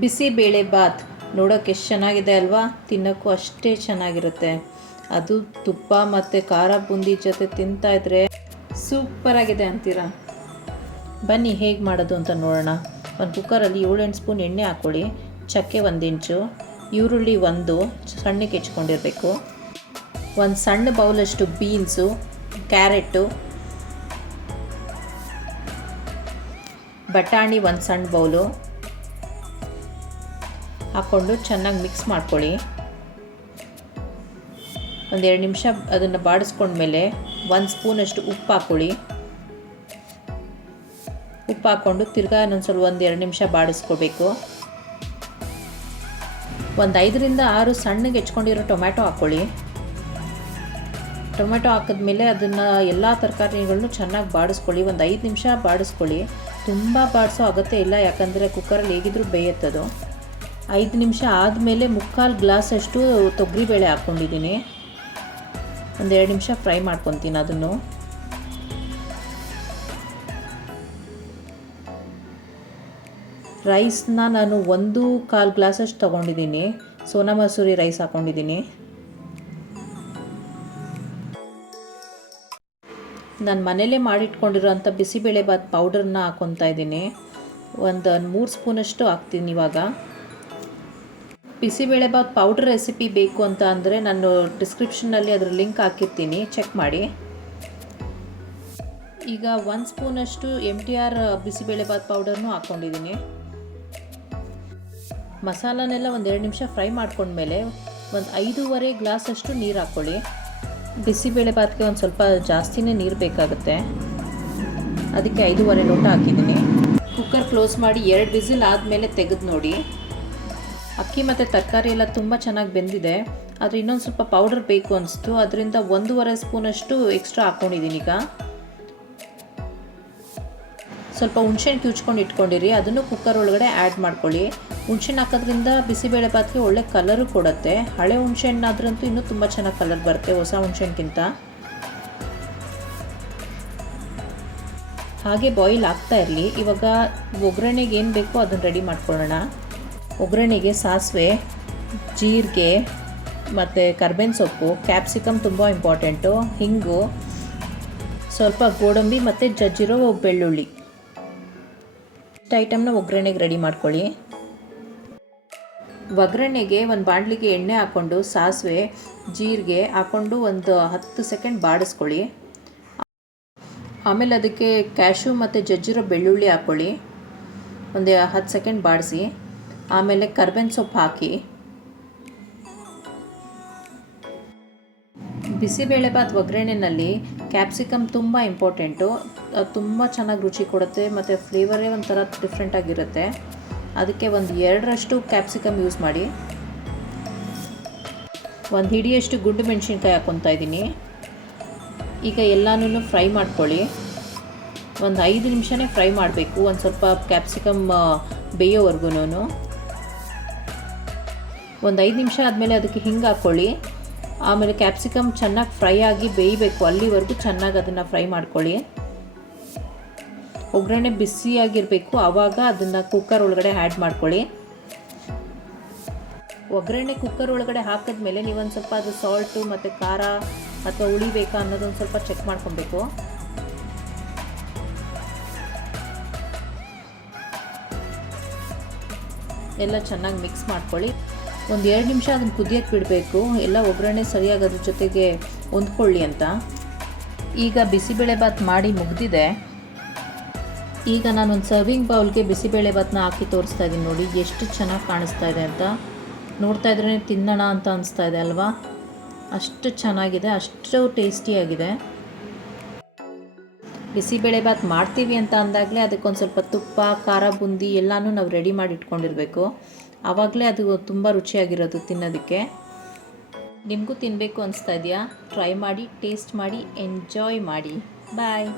ಬಿಸಿಬೇಳೆ ಬಾತ್. ನೋಡೋಕೆ ಎಷ್ಟು ಚೆನ್ನಾಗಿದೆ ಅಲ್ವಾ? ತಿನ್ನೋಕ್ಕೂ ಅಷ್ಟೇ ಚೆನ್ನಾಗಿರುತ್ತೆ. ಅದು ತುಪ್ಪ ಮತ್ತು ಖಾರ ಬೂಂದಿ ಜೊತೆ ತಿಂತಾ ಇದ್ರೆ ಸೂಪರಾಗಿದೆ ಅಂತೀರಾ? ಬನ್ನಿ ಹೇಗೆ ಮಾಡೋದು ಅಂತ ನೋಡೋಣ. ಒಂದು ಕುಕ್ಕರಲ್ಲಿ ಏಳೆಂಟು ಸ್ಪೂನ್ ಎಣ್ಣೆ ಹಾಕ್ಕೊಳ್ಳಿ. ಚಕ್ಕೆ ಒಂದು ಇಂಚು, ಈರುಳ್ಳಿ ಒಂದು, ಸಣ್ಣಕ್ಕೆ ಹೆಚ್ಕೊಂಡಿರಬೇಕು. ಒಂದು ಸಣ್ಣ ಬೌಲಷ್ಟು ಬೀನ್ಸು, ಕ್ಯಾರೆಟು, ಬಟಾಣಿ ಒಂದು ಸಣ್ಣ ಬೌಲು. ಹಾಕ್ಕೊಂಡು ಚೆನ್ನಾಗಿ ಮಿಕ್ಸ್ ಮಾಡ್ಕೊಳ್ಳಿ. ಒಂದೆರಡು ನಿಮಿಷ ಅದನ್ನು ಬಾಡಿಸ್ಕೊಂಡ್ಮೇಲೆ ಒಂದು ಸ್ಪೂನಷ್ಟು ಉಪ್ಪು ಹಾಕ್ಕೊಳ್ಳಿ. ಉಪ್ಪು ಹಾಕ್ಕೊಂಡು ತಿರ್ಗಾ ಇನ್ನೊಂದು ಸ್ವಲ್ಪ ಒಂದು ಎರಡು ನಿಮಿಷ ಬಾಡಿಸ್ಕೋಬೇಕು. ಒಂದು ಐದರಿಂದ ಆರು ಸಣ್ಣಗೆ ಹೆಚ್ಕೊಂಡಿರೋ ಟೊಮ್ಯಾಟೊ ಹಾಕ್ಕೊಳ್ಳಿ. ಟೊಮೆಟೊ ಹಾಕಿದ್ಮೇಲೆ ಅದನ್ನು ಎಲ್ಲ ತರಕಾರಿಗಳನ್ನು ಚೆನ್ನಾಗಿ ಬಾಡಿಸ್ಕೊಳ್ಳಿ. ಒಂದು ಐದು ನಿಮಿಷ ಬಾಡಿಸ್ಕೊಳ್ಳಿ. ತುಂಬ ಬಾಡಿಸೋ ಅಗತ್ಯ ಇಲ್ಲ, ಯಾಕಂದರೆ ಕುಕ್ಕರಲ್ಲಿ ಹೇಗಿದ್ರೂ ಬೇಯುತ್ತದು. ಐದು ನಿಮಿಷ ಆದಮೇಲೆ ಮುಕ್ಕಾಲು ಗ್ಲಾಸಷ್ಟು ತೊಗರಿಬೇಳೆ ಹಾಕ್ಕೊಂಡಿದ್ದೀನಿ. ಒಂದೆರಡು ನಿಮಿಷ ಫ್ರೈ ಮಾಡ್ಕೊತೀನಿ ಅದನ್ನು. ರೈಸ್ನ ನಾನು ಒಂದು ಕಾಲು ಗ್ಲಾಸಷ್ಟು ತೊಗೊಂಡಿದ್ದೀನಿ. ಸೋನಾ ಮಸೂರಿ ರೈಸ್ ಹಾಕ್ಕೊಂಡಿದ್ದೀನಿ. ನಾನು ಮನೇಲೇ ಮಾಡಿಟ್ಕೊಂಡಿರೋಂಥ ಬಿಸಿಬೇಳೆಬಾತ್ ಪೌಡರ್ನ ಹಾಕ್ಕೊತಾ ಇದ್ದೀನಿ. ಒಂದು ಮೂರು ಸ್ಪೂನಷ್ಟು ಹಾಕ್ತೀನಿ ಇವಾಗ. ಬಿಸಿಬೇಳೆಬಾತ್ ಪೌಡರ್ ರೆಸಿಪಿ ಬೇಕು ಅಂತ ಅಂದರೆ ನಾನು ಡಿಸ್ಕ್ರಿಪ್ಷನ್ನಲ್ಲಿ ಅದ್ರ ಲಿಂಕ್ ಹಾಕಿರ್ತೀನಿ. ಚೆಕ್ ಮಾಡಿ. ಈಗ ಒಂದು ಸ್ಪೂನಷ್ಟು ಎಂ ಟಿ ಆರ್ ಬಿಸಿಬೇಳೆಬಾತ್ ಪೌಡರ್ನು ಹಾಕ್ಕೊಂಡಿದ್ದೀನಿ ಮಸಾಲನೆಲ್ಲ ಒಂದು ಎರಡು ನಿಮಿಷ ಫ್ರೈ ಮಾಡ್ಕೊಂಡ್ಮೇಲೆ ಒಂದು ಐದೂವರೆ ಗ್ಲಾಸಷ್ಟು ನೀರು ಹಾಕ್ಕೊಳ್ಳಿ. ಬಿಸಿಬೇಳೆಬಾತ್ಗೆ ಒಂದು ಸ್ವಲ್ಪ ಜಾಸ್ತಿನೇ ನೀರು ಬೇಕಾಗುತ್ತೆ. ಅದಕ್ಕೆ ಐದೂವರೆ ಲೋಟ ಹಾಕಿದ್ದೀನಿ. ಕುಕ್ಕರ್ ಕ್ಲೋಸ್ ಮಾಡಿ ಎರಡು ವಿಸಿಲ್ ಆದಮೇಲೆ ತೆಗೆದು ನೋಡಿ. ಅಕ್ಕಿ ಮತ್ತು ತರಕಾರಿ ಎಲ್ಲ ತುಂಬ ಚೆನ್ನಾಗಿ ಬೆಂದಿದೆ. ಆದರೆ ಇನ್ನೊಂದು ಸ್ವಲ್ಪ ಪೌಡರ್ ಬೇಕು ಅನಿಸ್ತು. ಅದರಿಂದ ಒಂದೂವರೆ ಸ್ಪೂನಷ್ಟು ಎಕ್ಸ್ಟ್ರಾ ಹಾಕ್ಕೊಂಡಿದ್ದೀನಿ ಈಗ. ಸ್ವಲ್ಪ ಹುಣ್ಸೆಹಣ್ಣು ಕಿವುಚ್ಕೊಂಡು ಇಟ್ಕೊಂಡಿರಿ. ಅದನ್ನು ಕುಕ್ಕರ್ ಒಳಗಡೆ ಆ್ಯಡ್ ಮಾಡ್ಕೊಳ್ಳಿ. ಹುಣ್ಸೆಹಣ್ಣು ಹಾಕೋದ್ರಿಂದ ಬಿಸಿಬೇಳೆ ಪಾತ್ರೆ ಒಳ್ಳೆ ಕಲರು ಕೊಡುತ್ತೆ. ಹಳೆ ಹುಣ್ಸೆಹಣ್ಣಾದ್ರಂತೂ ಇನ್ನೂ ತುಂಬ ಚೆನ್ನಾಗಿ ಕಲರ್ ಬರುತ್ತೆ ಹೊಸ ಹುಣ್ಸೆಹಣ್ಣಿಗಿಂತ ಹಾಗೆ ಬಾಯ್ಲ್ ಆಗ್ತಾ ಇರಲಿ. ಇವಾಗ ಒಗ್ಗರಣೆಗೆ ಏನು ಬೇಕೋ ಅದನ್ನು ರೆಡಿ ಮಾಡ್ಕೊಳ್ಳೋಣ. ಒಗ್ಗರಣೆಗೆ ಸಾಸಿವೆ, ಜೀರಿಗೆ ಮತ್ತು ಕರ್ಬೇವಿನ ಸೊಪ್ಪು ಕ್ಯಾಪ್ಸಿಕಮ್ ತುಂಬ ಇಂಪಾರ್ಟೆಂಟು ಹಿಂಗು ಸ್ವಲ್ಪ ಗೋಡಂಬಿ ಮತ್ತು ಜಜ್ಜಿರೋ ಬೆಳ್ಳುಳ್ಳಿ. ಇಷ್ಟು ಐಟಮ್ನ ಒಗ್ಗರಣೆಗೆ ರೆಡಿ ಮಾಡ್ಕೊಳ್ಳಿ. ಒಗ್ಗರಣೆಗೆ ಒಂದು ಬಾಣಲಿಗೆ ಎಣ್ಣೆ ಹಾಕ್ಕೊಂಡು ಸಾಸಿವೆ, ಜೀರಿಗೆ ಹಾಕ್ಕೊಂಡು ಒಂದು ಹತ್ತು ಸೆಕೆಂಡ್ ಬಾಡಿಸ್ಕೊಳ್ಳಿ. ಆಮೇಲೆ ಅದಕ್ಕೆ ಕ್ಯಾಶು ಮತ್ತು ಜಜ್ಜಿರೋ ಬೆಳ್ಳುಳ್ಳಿ ಹಾಕ್ಕೊಳ್ಳಿ ಒಂದು ಹತ್ತು ಸೆಕೆಂಡ್ ಬಾಡಿಸಿ. ಆಮೇಲೆ ಕರ್ಬೇವಿನ ಸೊಪ್ಪು ಹಾಕಿ. ಬಿಸಿಬೇಳೆಬಾತ್ ಒಗ್ಗರಣೆನಲ್ಲಿ ಕ್ಯಾಪ್ಸಿಕಮ್ ತುಂಬ ಇಂಪಾರ್ಟೆಂಟು. ತುಂಬ ಚೆನ್ನಾಗಿ ರುಚಿ ಕೊಡುತ್ತೆ ಮತ್ತು ಫ್ಲೇವರೇ ಒಂಥರ ಡಿಫ್ರೆಂಟಾಗಿರುತ್ತೆ ಅದಕ್ಕೆ ಒಂದು ಎರಡರಷ್ಟು ಕ್ಯಾಪ್ಸಿಕಮ್ ಯೂಸ್ ಮಾಡಿ. ಒಂದು ಹಿಡಿಯಷ್ಟು ಗುಂಡು ಮೆಣಸಿನ್ಕಾಯಿ ಹಾಕ್ಕೊತಾ ಇದ್ದೀನಿ. ಈಗ ಎಲ್ಲನೂ ಫ್ರೈ ಮಾಡ್ಕೊಳ್ಳಿ. ಒಂದು ಐದು ನಿಮಿಷನೇ ಫ್ರೈ ಮಾಡಬೇಕು. ಒಂದು ಸ್ವಲ್ಪ ಕ್ಯಾಪ್ಸಿಕಮ್ ಬೇಯೋವರೆಗೂ ಒಂದು ಐದು ನಿಮಿಷ ಆದಮೇಲೆ ಅದಕ್ಕೆ ಹಿಂಗೆ ಹಾಕ್ಕೊಳ್ಳಿ ಆಮೇಲೆ ಕ್ಯಾಪ್ಸಿಕಮ್ ಚೆನ್ನಾಗಿ ಫ್ರೈ ಆಗಿ ಬೇಯಬೇಕು. ಅಲ್ಲಿವರೆಗೂ ಚೆನ್ನಾಗಿ ಅದನ್ನು ಫ್ರೈ ಮಾಡ್ಕೊಳ್ಳಿ. ಒಗ್ಗರಣೆ ಬಿಸಿಯಾಗಿರಬೇಕು. ಆವಾಗ ಅದನ್ನು ಕುಕ್ಕರ್ ಒಳಗಡೆ ಆ್ಯಡ್ ಮಾಡ್ಕೊಳ್ಳಿ. ಒಗ್ಗರಣೆ ಕುಕ್ಕರ್ ಒಳಗಡೆ ಹಾಕಿದ್ಮೇಲೆ ನೀವೊಂದು ಸ್ವಲ್ಪ ಅದು ಸಾಲ್ಟು ಮತ್ತು ಖಾರ ಅಥವಾ ಹುಳಿ ಬೇಕಾ ಅನ್ನೋದೊಂದು ಸ್ವಲ್ಪ ಚೆಕ್ ಮಾಡ್ಕೊಬೇಕು. ಎಲ್ಲ ಚೆನ್ನಾಗಿ ಮಿಕ್ಸ್ ಮಾಡ್ಕೊಳ್ಳಿ. ಒಂದು ಎರಡು ನಿಮಿಷ ಅದನ್ನು ಕುದಿಯೋಕ್ಕೆ ಬಿಡಬೇಕು. ಎಲ್ಲ ಒಗ್ಗರಣೆ ಸರಿಯಾಗಿ ಅದ್ರ ಜೊತೆಗೆ ಹೊಂದ್ಕೊಳ್ಳಿ ಅಂತ. ಈಗ ಬಿಸಿಬೇಳೆಬಾತ್ ಮಾಡಿ ಮುಗಿದಿದೆ. ಈಗ ನಾನೊಂದು ಸರ್ವಿಂಗ್ ಬೌಲ್ಗೆ ಬಿಸಿಬೇಳೆಬಾತ್ನ ಹಾಕಿ ತೋರಿಸ್ತಾ ಇದ್ದೀನಿ ನೋಡಿ, ಎಷ್ಟು ಚೆನ್ನಾಗಿ ಕಾಣಿಸ್ತಾ ಇದೆ ಅಂತ. ನೋಡ್ತಾ ಇದ್ರೆ ತಿನ್ನೋಣ ಅಂತ ಅನಿಸ್ತಾ ಇದೆ ಅಲ್ವಾ? ಅಷ್ಟು ಚೆನ್ನಾಗಿದೆ, ಅಷ್ಟು ಟೇಸ್ಟಿಯಾಗಿದೆ ಬಿಸಿಬೇಳೆಭಾತ್ ಮಾಡ್ತೀವಿ ಅಂತ ಅಂದಾಗಲೇ ಅದಕ್ಕೊಂದು ಸ್ವಲ್ಪ ತುಪ್ಪ, ಖಾರ, ಬುಂದಿ ಎಲ್ಲನೂ ನಾವು ರೆಡಿ ಮಾಡಿ ಇಟ್ಕೊಂಡಿರಬೇಕು. ಆವಾಗಲೇ ಅದು ತುಂಬ ರುಚಿಯಾಗಿರೋದು ತಿನ್ನೋದಕ್ಕೆ. ನಿಮಗೂ ತಿನ್ನಬೇಕು ಅನಿಸ್ತಾ ಇದೆಯಾ? ಟ್ರೈ ಮಾಡಿ ಟೇಸ್ಟ್ ಮಾಡಿ ಎಂಜಾಯ್ ಮಾಡಿ. ಬಾಯ್